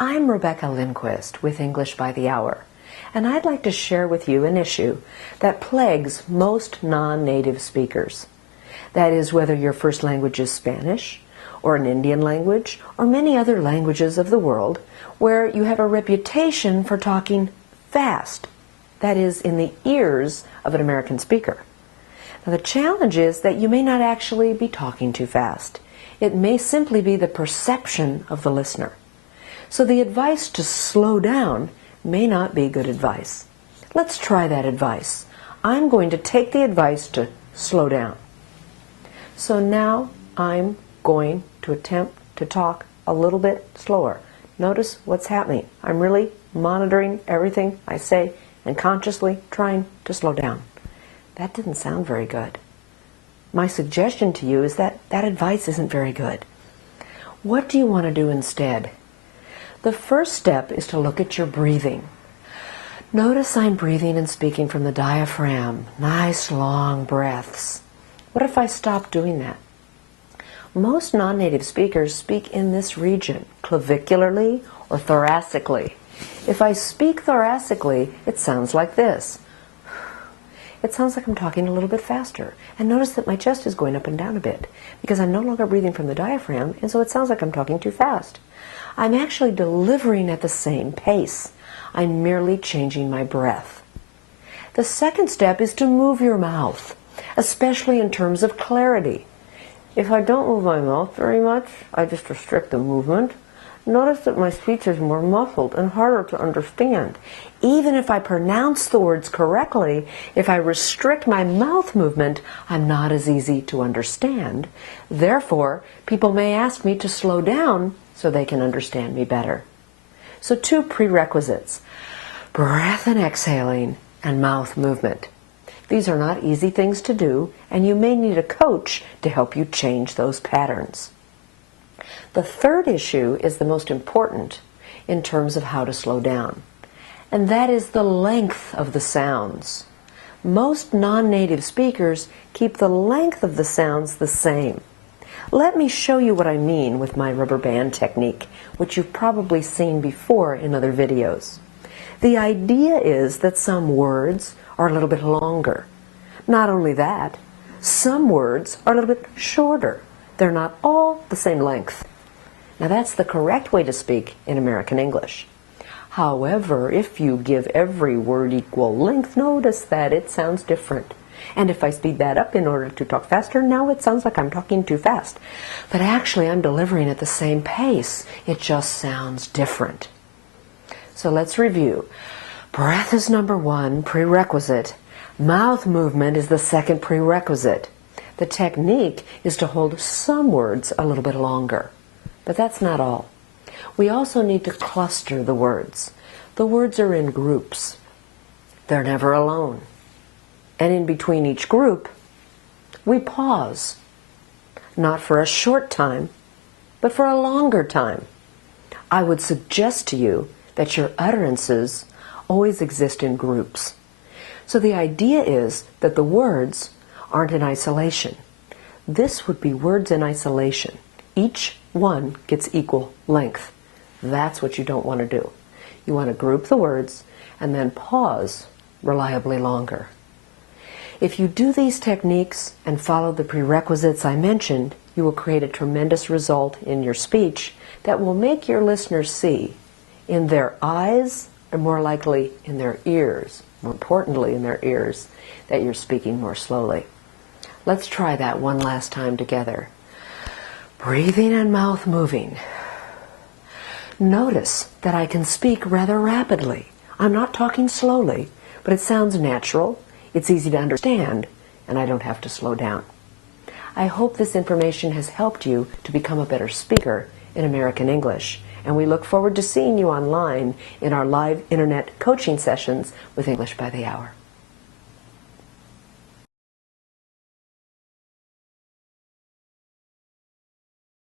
I'm Rebecca Linquist with English by the Hour, and I'd like to share with you an issue that plagues most non-native speakers. That is, whether your first language is Spanish, or an Indian language, or many other languages of the world, where you have a reputation for talking fast. That is, in the ears of an American speaker. Now, the challenge is that you may not actually be talking too fast. It may simply be the perception of the listener. So the advice to slow down may not be good advice. Let's try that advice. I'm going to take the advice to slow down. So now I'm going to attempt to talk a little bit slower. Notice what's happening. I'm really monitoring everything I say and consciously trying to slow down. That didn't sound very good. My suggestion to you is that that advice isn't very good. What do you want to do instead? The first step is to look at your breathing. Notice I'm breathing and speaking from the diaphragm. Nice long breaths. What if I stop doing that? Most non-native speakers speak in this region, clavicularly or thoracically. If I speak thoracically, it sounds like this. It sounds like I'm talking a little bit faster. And notice that my chest is going up and down a bit because I'm no longer breathing from the diaphragm, and so it sounds like I'm talking too fast. I'm actually delivering at the same pace. I'm merely changing my breath. The second step is to move your mouth, especially in terms of clarity. If I don't move my mouth very much, I just restrict the movement. Notice that my speech is more muffled and harder to understand. Even if I pronounce the words correctly, if I restrict my mouth movement, I'm not as easy to understand. Therefore, people may ask me to slow down so they can understand me better. So 2 prerequisites: breath and exhaling, and mouth movement. These are not easy things to do, and you may need a coach to help you change those patterns. The third issue is the most important in terms of how to slow down, and that is the length of the sounds. Most non-native speakers keep the length of the sounds the same. Let me show you what I mean with my rubber band technique, which you've probably seen before in other videos. The idea is that some words are a little bit longer. Not only that, some words are a little bit shorter. They're not all the same length. Now that's the correct way to speak in American English. However, if you give every word equal length, notice that it sounds different. And if I speed that up in order to talk faster, now it sounds like I'm talking too fast. But actually I'm delivering at the same pace. It just sounds different. So let's review. Breath is number 1 prerequisite. Mouth movement is the second prerequisite. The technique is to hold some words a little bit longer. But that's not all. We also need to cluster the words. The words are in groups. They're never alone. And in between each group, we pause. Not for a short time, but for a longer time. I would suggest to you that your utterances always exist in groups. So the idea is that the words aren't in isolation. This would be words in isolation. Each one gets equal length. That's what you don't want to do. You want to group the words and then pause reliably longer. If you do these techniques and follow the prerequisites I mentioned, you will create a tremendous result in your speech that will make your listeners see in their eyes, or more likely in their ears, more importantly in their ears, that you're speaking more slowly. Let's try that one last time together. Breathing and mouth moving. Notice that I can speak rather rapidly. I'm not talking slowly, but it sounds natural, it's easy to understand, and I don't have to slow down. I hope this information has helped you to become a better speaker in American English, and we look forward to seeing you online in our live internet coaching sessions with English by the Hour.